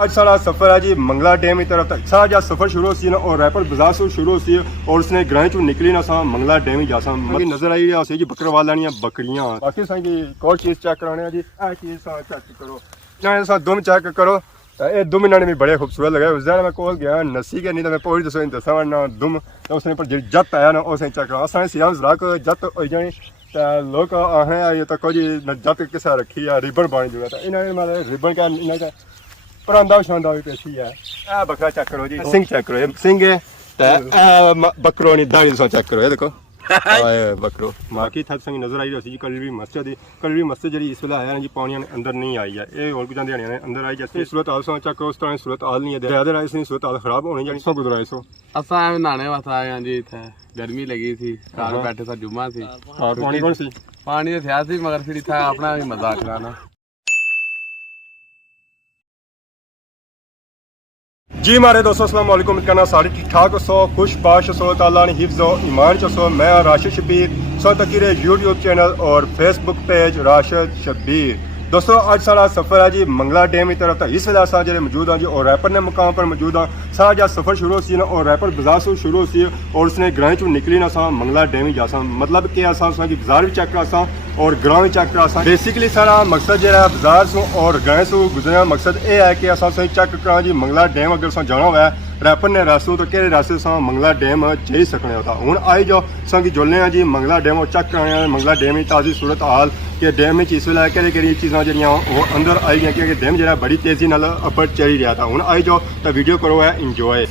आज सारा सफर है जी मंगला डैम की तरफ तक सारा जहाँ सफर शुरू होती है ना और रैपर बाजार से शुरू होती है और उसने ग्रां चो निकली ना सा मंगला डैम ही जा सा नजर आई है जी बकरवाल लानी बकरियां बाकी सा जी एक और चीज चेक कराने जी ए चीज सा चेक करो ना सा दुम चेक करो ये दुम इन्होंने भी बड़े खूबसूरत लगे उस दिन मैं कोल गया नसी के नहीं तो मैं पौड़ी दसो दसा ना दुम तो उसने पर जत आया ना उसने चेक करा असा सियाम जराक जत हो जानी लोग आए ये तो कुछ जत किसा रखी है रिबन बन जरूरत है इन्होंने मतलब रिबन का इन्होंने परांदा शानदा भी पेशी है ए बकरा चेक करो जी सिंह चेक करो सिंह है बकरो नहीं दाढ़ी से चेक करो ये देखो बकरो बाकी थक संग नजर आई रही कलरवी मस्जिद जी इस वेले आया जी पानी अंदर नहीं आई है ये और कुछ ने अंदर आई जैसे सूरत हाल सो चेक करो उस तरह सूरत हाल नहीं है ज्यादा राइस नहीं सूरत हाल खराब होनी जानी सो गुजराए सो असा नहाने वास्ते आए हैं जी इथे गर्मी लगी थी घर बैठे था जुम्मा थी और पानी कौन सी पानी तो था सी मगर फिर था अपना भी मजाक कराना जी हमारे दोस्तों अस्सलाम वालेकुम कहना सारे ठीक ठाक सो खुश बाश सो ताला ने हिफ्ज़ और ईमान च सो मैं राशिद शबीर सो तकीरे यूट्यूब चैनल और फेसबुक पेज राशिद शबीर दोस्तों आज सारा सफर है जी मंगला डैम की तरफ इस वेले असा जो मौजूद हाँ जी और रैपर ने मुकाम पर मौजूद हाँ सारा जहाँ सफर शुरू होती है ना और रैपर बाजार से शुरू होती है और उसने ग्रां चो निकली ना सा मंगला डैम ही जा सा मतलब कि असा बाजार भी चेक करा सा और ग्रां भी चेक करा सा बेसिकली सारा मकसद जो बाजार से और ग्रां से गुजरने मकसद ये है कि असा चेक करा जी मंगला डैम अगर अस जाना हुआ है रैपर ने रास्तों तो कि रास्ते से मंगला डैम जाई सकने होता हूँ आई जाओ सी जुलने जी मंगला डैम और चेक कराने मंगला डैम की ताज़ी सूरत हाल कि डैम इस वेले कि चीज़ा जो अंदर आई गई क्योंकि डैम जो बड़ी तेज़ी अपर चढ़ी रहा था हूँ आई जाओ तो वीडियो करो है इंजॉय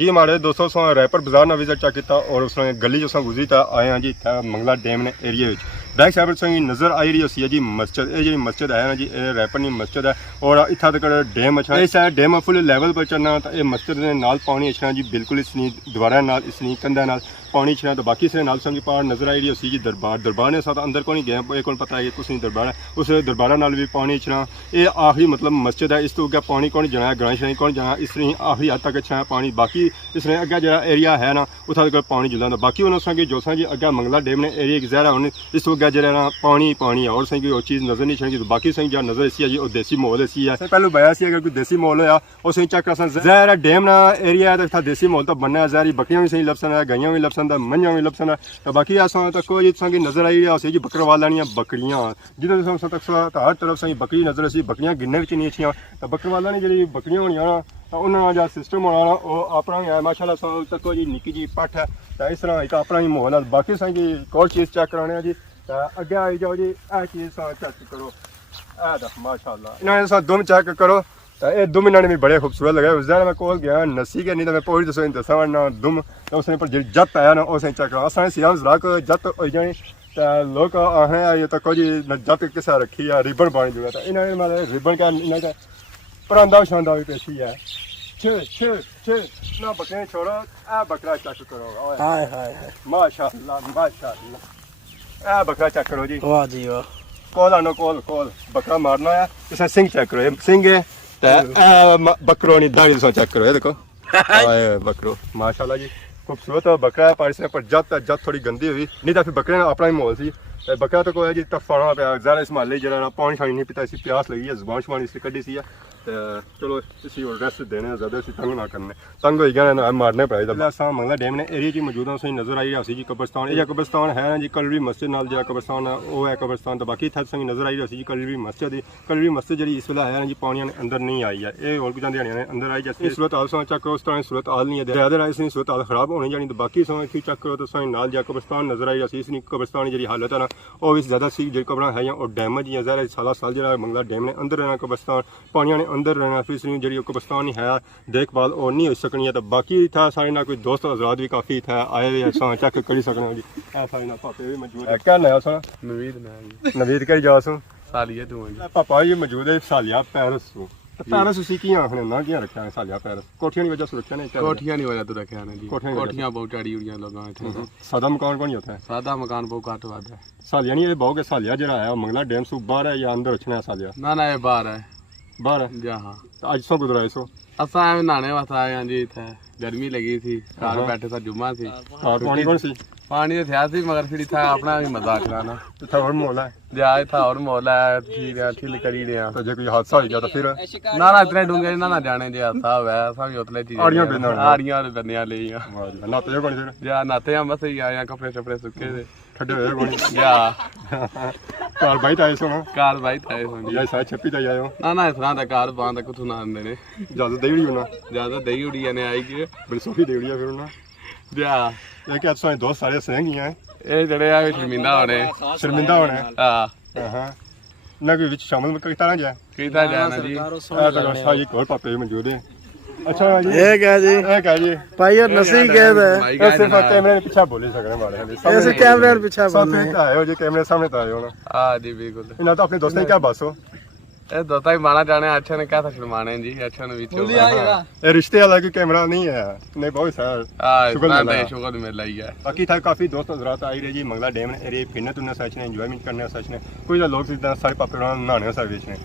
जी हमारे दोस्तों सो रैपर बाजार ने विजिट किया और उसने गली जो गुजरी था आए हैं जी मंगला डैम ने एरिया बैक साइड से नज़र आई रही है जी मस्जिद ये जी मस्जिद है ना जी रैपर की मस्जिद है और इतना तक डैम अच्छा इस डैम फुल लेवल पर चलना तो ये मस्जिद के नाल पानी अच्छा जी बिल्कुल इसनी दीवारा नाल इसनी कंधा नाल पानी छना तो बाकी से नाल संगी पहाड़ नजर आई रही है जी दरबार ने साथ अंदर को नहीं गया ये को पता है कुछ नहीं दरबार उस दरबारा नाल भी पानी छना ये आखिरी मतलब मस्जिद है इस तो अगर पानी कौन जाना ग्रां श्रां कौन जाना इसने आखिरी हद तक अच्छा पानी बाकी इसने अगर जो एरिया है ना उतना तक पानी जुलता बाकी उन्होंने संगी जो सी अगर मंगला डैम ने एरिया गुजारा होने इस तो अगर जो पानी पानी है और संगी वो चीज़ नजर नहीं छेगी तो बाकी संगी जो नजर इसी है जी और देसी माहौल इसी है पहले बया सी अगर कोई देसी माहौल हो उस चेक कर जहर डैम ना एरिया है तो देसी माहौल तो बनना है जहरी बकरियां भी सही लपसन है गाइयां भी लपसन लपसन मंझां भी लपसन तो बाकी असां तक जी असांखे नज़र आई रही जी बकरवाल वाली बकरियां जिधर तक हर तरफ सां बकरी नज़र सी बकरियां गिनने भी नहीं अच्छियां तो बकरवाल वाली जी बकरियां होनियां ना तो उन्होंने जो सिस्टम होना वो अपना ही है माशाल्लाह असां तक जी निक्की जी पट्ठ है तो इस तरह एक अपना ही माहौल है बाकी सां जी एक और चीज़ चेक कराने जी तो अगे आई जाओ जी यह चीज़ चेक करो माशाल्लाह इन्होंने दुम चेक करो तो ये दुम इन्होंने भी बड़े खूबसूरत लगे उस दिन मैं कोल गया नसी के नहीं तो मैं पौड़ी दसो दसा ना दुम तो उसने पर जत आया ना उस चेक करो असां सियाम जराक जत हो जानी तो लोग आने आए तक जी जत किसा रखी है रिबन बन जुआ तो इन्होंने मतलब रिबन क्या इन्हें परांदा शानदा भी पेशी है ना बकरे छोड़ो आ बकरा चेक करो हाय हाय माशाल्लाह माशाल्लाह आ बकरा चेक करो जी वाह जी वाह कोल आनो कोल बकरा मारना है इसे सिंह चेक करो ये सिंह है तो बकरो नहीं दाढ़ी से चेक करो ये देखो आए बकरो माशाल्लाह जी खूबसूरत बकरा है पर इसने पर जत थोड़ी गंदी हुई नहीं तो फिर बकरे ने अपना ही माहौल सी बकरा तो कोई जी तफाना पे ज़रा इस माले जरा पानी शानी नहीं पीता इसी प्यास लगी है जुबान शुबान इसलिए कड़ी सी है तो चलो इसी और रेस्ट देने ज़्यादा इसी तंग ना करने तंग हो गया ना मारने पड़े जब असा मंगला डैम ने एरिया जी मौजूद सही नज़र आई रही जी कब्रस्तान ये कब्रस्तान है जी कलरवी मस्जिद नाल जो कब्रस्तान है वो है कब्रस्तान तो बाकी इतना सही नज़र आई रही जी कलरवी मस्जिद जी इस वेले है जी पानी अंदर नहीं आई है ये और कुछ दिहाड़ियां ने अंदर आई जैसे सूरत हाल सो चेक करो उस तरह सूरत हाल नहीं है ज़्यादा इसकी सूरत हाल खराब होनी जानी तो बाकी सो इसी चेक करो तो सही नाल जो कब्रस्तान नज़र आई रही इसकी कब्रस्तान जी हालत है ना वो भी ज़्यादा सी जो कब्र है और डैमेज ही ज़्यादा साल जो मंगला डैम ने अंदर रहना कब्रस्तान पानिया ने अंदर रहना फिर जी कब्रस्तान ही है देखभाल और नहीं हो सकनी है तो बाकी था सारे ना कोई दोस्त आजाद भी काफ़ी था आए हुए असा चेक कर सकना जी सारे ना पापे भी मौजूद है क्या नया सा नवीद करी जा सो सालिया तू पापा ये मौजूद है सालिया पैरस पैरस उसी की आखने ना क्या रखा है सालिया पैरस कोठियां की वजह से रखा नहीं कोठियां नहीं वजह तो रखा है जी कोठियां बहुत चढ़ी हुई लोगों ने सादा मकान कौन होता है सादा मकान बहुत घट वाद है सालिया नहीं ये बहु के सालिया जरा है मंगला डैम से बाहर है या अंदर रखना है सालिया ना ये बाहर है बाहर है जी हाँ आज सो गुजरा सो असा नहाने वास्ते आए हैं जी इतने गर्मी लगी थी घर बैठे था जुम्मा थी और पानी कौन सी पानी तो था सी मगर फिर था अपना भी मजाक कराना था और मोला है जा था और मोला है ठीक है ठीक करी रहे तो जे कोई हादसा हो गया तो फिर ना इतने डूंगे ना जाने जे हादसा हुआ ऐसा भी उतले चीज आड़ियां बनने ले नाते हो फिर जा नाते हम बस ही आए कपड़े शपड़े सुखे थे ठंडे हो कोनी जा कार भाई ताए सो ना कार भाई ताए सो या साथ छप्पी ताए आयो ना इस तरह दा कार बांध कुछ ना आंदे ने ज्यादा देवड़ी होना ज्यादा दही उड़ी ने आई के बड़ी सोफी देवड़ी फिर ना जा ये क्या सारे दोस्त सारे सहेंगी हैं ए जड़े आ शर्मिंदा होने हां हां ना कोई विच शामिल करता ना जाना जी तो साजी कोल पापे मौजूद है अच्छा जी ये क्या जी भाई और नसी कह दे ऐसे कैमरे के पीछे बोल सकने वाले ऐसे कैमरे के पीछे बोल सामने आए हो जी कैमरे सामने तो आए हो ना हां जी बिल्कुल इना तो अपने दोस्त ने क्या बात हो ए दोता ही माना जाने अच्छा ने क्या था शर्माने जी अच्छा ने बीच ये रिश्ते वाला की कैमरा नहीं है नहीं बहुत सर शुक्र मिल रही है बाकी था काफी दोस्त हजरात आई रही जी मंगला डैम एरिया फिरने तुरने सच ने एंजॉयमेंट करने सच ने कोई लोग सीधा सारे पापे नहाने सर बेचने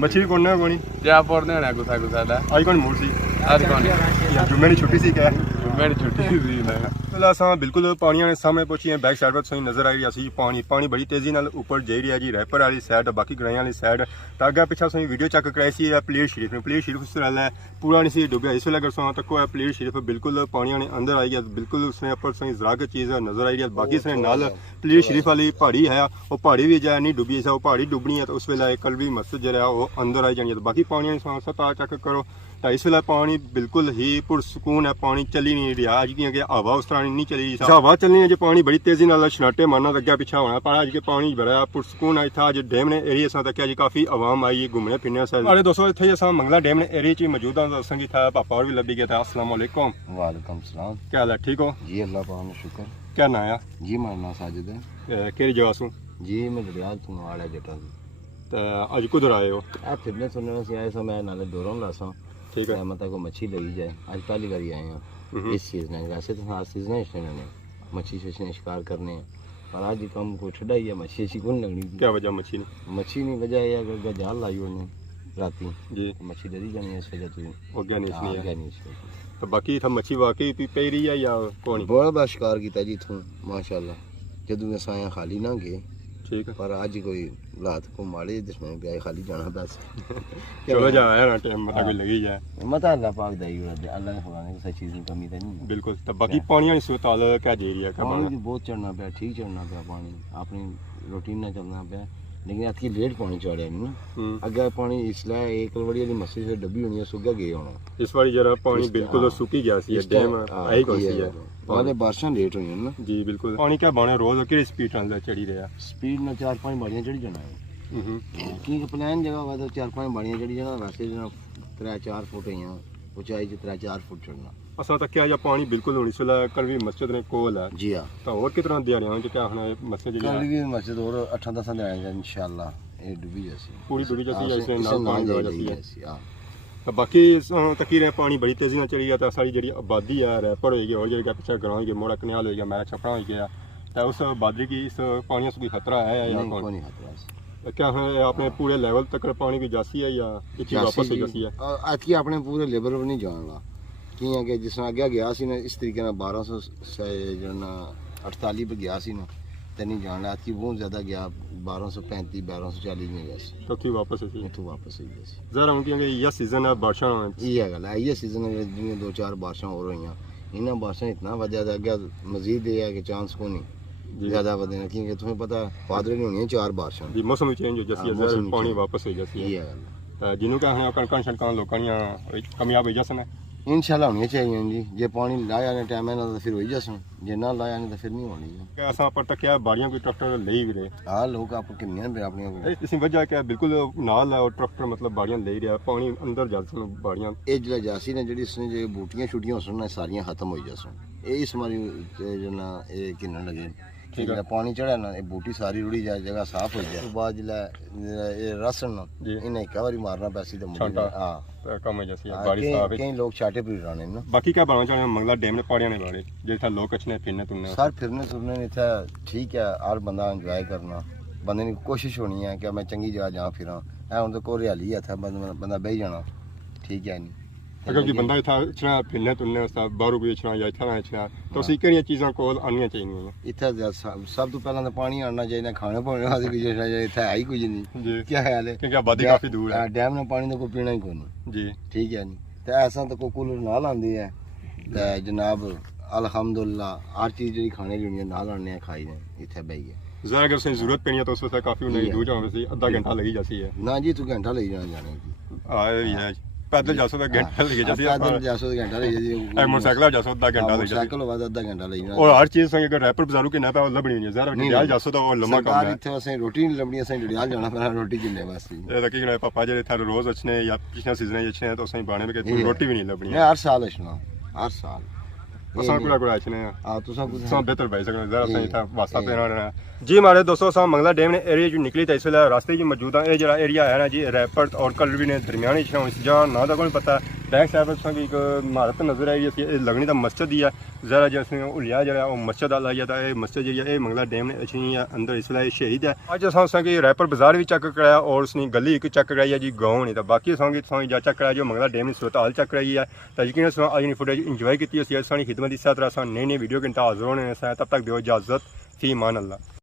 मछली कोने कोनी जा पोड़ने ने गुसा दा आई कौन मूड सी आज कौन या जुम्मे की छुट्टी सी क्या मेरी छुट्टी सी ना तो असां बिल्कुल पानी ने सामने पहुंची बैक साइड पर सही नजर आई रही पानी बड़ी तेजी नाल ऊपर जा रही है जी रैपर वाली साइड बाकी ग्राई वाली साइड तो अगर पिछा सही वीडियो चेक कराई सी प्लेट शरीफ ने प्लेट शरीफ उस तरह है पूरा नहीं सी डूबा इस वेले अगर सो तक प्लेट शरीफ बिल्कुल पानी ने अंदर आई है बिल्कुल उसने ऊपर सही जरा के चीज़ नजर आई रही है बाकी उसने नाल प्लेट शरीफ वाली पहाड़ी है वो पहाड़ी भी जाए नहीं डूबी वो पहाड़ी डूबनी है तो उस वेले कलवी मस्जिद जो है वो अंदर आई जानी है बाकी पानी सता चेक करो तो इस वेले पानी बिल्कुल ही पुरसकून है पानी चली नहीं रहा अज की हवा उस तरह नहीं चली रही हवा चलनी है जो पानी बड़ी तेजी नाल छनाटे मारना अगर पिछा होना पर अज के पानी बड़ा पुरसकून है इतना अज डैम ने एरिया से तक जी काफ़ी आवाम आई घूमने फिरने अरे दोस्तों इतने अस मंगला डैम ने एरिया च मौजूद हाँ संगी था पापा और भी लभी गया था अस्सलाम वालेकुम वालेकुम सलाम क्या हाल है ठीक हो जी अल्लाह पाक शुक्र क्या ना है जी मेरा नाम साजिद है केड़ी जगह सू जी मैं दरिया तू आड़ा जटा तो अज कुधर आए हो आ फिरने सुनने से आए सो मैं नाले दोरों लासा ठीक है मतलब को मच्छी लगी जाए आज पहली बारी आए हैं इस सीजन है वैसे तो हाँ सीजन है इसने मच्छी से शिकार करने हैं पर आज कम को ठंडा ही है मच्छी अच्छी कौन लगनी क्या वजह मच्छी नहीं वजह है अगर जाल लाई उन्हें राती जी मच्छी डरी जानी है इस वजह से ऑर्गेनिक तो बाकी था मच्छी वाकई पे रही है या कौन बड़ा बड़ा शिकार किया जी इतों माशाल्लाह जदों अस आए खाली ना गए ठीक है पर अज कोई हालात को माड़े जिसमें गए खाली जाना बस चलो जा आया ना टाइम मता कोई लगी जाए मता अल्लाह पाक दा ही अल्लाह ने खुदा ने किसी चीज की कमी तो नहीं बिल्कुल तो बाकी पानी वाली सूरत हाल क्या दे रही है पानी बहुत चढ़ना पे ठीक चढ़ना पे पानी अपनी रूटीन ना चलना पे लेकिन अतकी लेट पानी चढ़िया नहीं ना अगे पानी इसलिए एक कलवड़ी वाली मस्जिद से डब्बी होनी है सुगा गए होना इस बारी जरा पानी बिल्कुल सूखी गया सी डैम आई कौन सी है पहले बारिशां लेट हुई ना जी बिल्कुल पानी क्या बने रोज किस स्पीड नाल चढ़ी रहा स्पीड ना 4-5 बाड़ियां चढ़ी जाना है क्योंकि प्लान जगह वा तो 4-5 बाड़ियां चढ़ी जाना वैसे जना 3-4 फुट है ऊंचाई से 3-4 फुट चढ़ना असा तो क्या पानी बिल्कुल होनी इसलिए कलवी मस्जिद ने कोल है जी हाँ तो और कितना दिहाड़ियां क्या होना मस्जिद कलवी मस्जिद और 8-10 दिहाड़ियां इंशाल्लाह ये डूबी जैसी पूरी डूबी जैसी ऐसे नाल पानी जा जैसी हां तो बाकी तकीर पानी बड़ी तेजी नाल चढ़ी गया तो सारी जी आबादी है रैपर हो गई और जो पिछले ग्रां के मोड़ा कनाल हो गया मैरा छपड़ा हो गया तो उस आबादी की इस पानी से कोई खतरा है या कोई नहीं खतरा क्या है आपने पूरे लेवल तक पानी की जासी है या इतनी वापस हो जाती है आज की अपने पूरे लेवल पर नहीं जानला कि है कि जिस अगे गया सी ना इस तरीके ना 1200 जना 48 पे गया सी ना ते नहीं जानला आज की बहुत ज्यादा गया 1235 1240 में गया सी तो की वापस है तो वापस ही गया सी जरा उनकी ये सीजन है बारिशां ये गल है ये सीजन में 2-4 बारिशां और हुई इन्हां बारिशां इतना वजह अगे मजीद है कि चांस को नहीं ज्यादा वधना क्योंकि तुम्हें पता फादर नहीं होनी 4 बारिशां जी मौसम चेंज हो जैसी पानी वापस हो जाती है ये गल जिन्हों क्या है कणकां शणकां लोकां दी कामयाब हो जासन इंशाल्लाह होनी चाहिए जी जे पानी लाया ने टाइम ना तो फिर हो जासन जे ना लाया ने तो फिर नहीं होनी असा पर तक क्या बाड़ियां कोई ट्रैक्टर ले भी रहे हां लोग आप किन्ने पे अपनी इसी वजह क्या बिल्कुल नाल है और ट्रैक्टर मतलब बाड़ियां ले रहा पानी अंदर जासन बाड़ियां ए जिला जासी ने जेडी इसने जे बूटियां छुटियां होसन सारियां खत्म हो जासन ए इस मारी जना ए किन्न लगे ठीक है पानी चढ़ा ना ये बूटी सारी रुड़ी जाए जगह साफ हो जाए बाद जिला ये रसन इन्हें एक बारी मारना पैसी तो मुझे हां कम हो जैसी बारिश साफ है कई लोग छाटे पे रहने ना बाकी क्या बनाना चाहे मंगला डैम ने पहाड़ियां ने बाड़े जैसा लोग अच्छे फिरने तुरने सर फिरने तुरने ने था ठीक है हर बंदा एंजॉय करना बंदे की कोशिश होनी है कि मैं चंगी जगह जा फिरा है हुन तो कोई हरियाली है था बंदा बेह जाना ठीक है नहीं अगर कोई बंदा इतना इतना फिरने तुरने वास्ते बाहरों कोई इतना या इतना इतना तो उसी केड़ियां चीज़ां कोल आनियां चाहिए इत्थे सब तो पहला तो पानी आना चाहिए खाने पाने वास्ते भी चाहिए इत्थे है ही कुछ नहीं क्या ख्याल है क्योंकि आबादी काफी दूर है डैम ने पानी तो कोई पीना ही कोई नहीं जी ठीक है नहीं तो ऐसा तो कोई कूलर नाल आंदी है ते जनाब अल्हम्दुलिल्लाह हर चीज़ जी खाने की होनी नाल आने खाई ने इत्थे बही है ज़रा अगर सही जरूरत पैनी है तो उस वक्त काफी नहीं दूर जाने से आधा घंटा लगी जाती है ना जी तू घंटा लगी जाने की है पैदल जा सकता घंटा लगे जैसे पैदल जा सकता घंटा लगे जी मोटरसाइकिल जा सकता घंटा लगे मोटरसाइकिल बाद आधा घंटा लगे और हर चीज संग अगर रैपर बाजारू के ना पे लबनी नहीं जरा डडियाल जा सकता वो लम्मा काम है इथे असें रोटी नहीं लबनी असें डडियाल जाना पैना रोटी किन्ने बस ये तक कि पापा जे थारे रोज अच्छने या पिछले सीजन अच्छने तो सही बाणे में के रोटी भी नहीं लबनी हर साल अच्छना हर साल असां कुड़ा कुड़ा अच्छने हां तुसा कुछ सब बेहतर भाई सकने जरा सही था वास्ता पे रहना जी हमारे दोस्तों साहब मंगला डैम ने एरिया जो निकली था इस वेले रास्ते जी मौजूद है ये जरा एरिया है ना जी रैपर और कलवी ने दरमियानी छा इस जगह ना तो कोई पता बैक साइड पर एक इमारत नजर आई है लगनी तो मस्जिद ही है जरा जैसे उलिया जरा वो मस्जिद वाला या ये मस्जिद जी ये मंगला डैम ने अच्छी अंदर इस वेले शहीद है अज असा कि रैपर बाजार भी चेक कराया और उसने गली एक चेक कराई है जी गाँव नहीं तो बाकी असांगी जा चेक कराया जो मंगला डैम ने सूरत हाल चेक कराई है तो यकीन अज फुटेज इंजॉय की सारी खिदमत इस तरह नई नई वीडियो के हाजिर होने तब तक दो इजाजत फी मान अल्लाह।